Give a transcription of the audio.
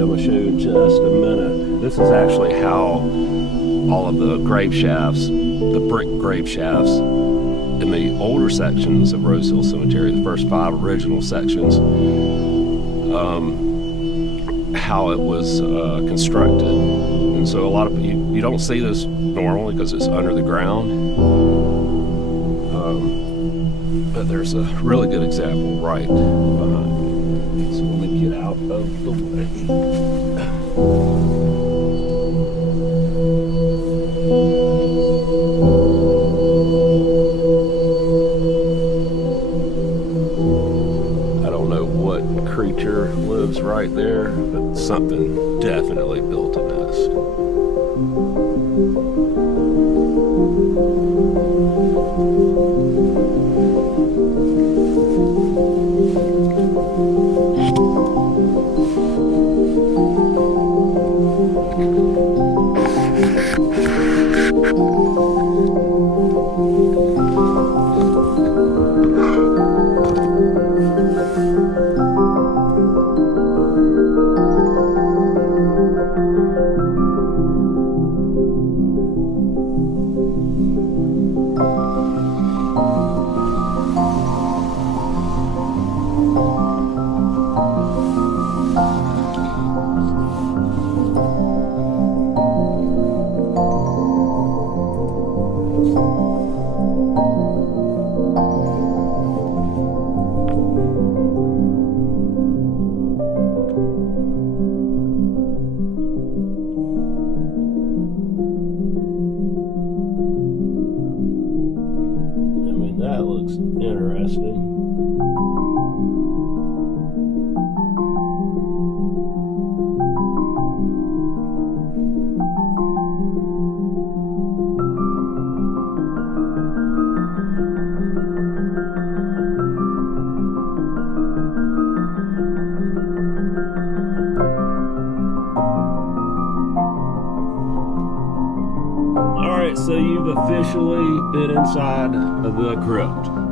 I'm going to show you in just a minute. This is actually how all of the grave shafts, the brick grave shafts, in the older sections of Rose Hill Cemetery, the first 5 original sections, how it was constructed. And so a lot of you don't see this normally because it's under the ground, but there's a really good example right behind me. So let me get out of the way. Creature lives right there, but something definitely built a nest. That looks interesting. All right, so you've officially been inside of the crypt.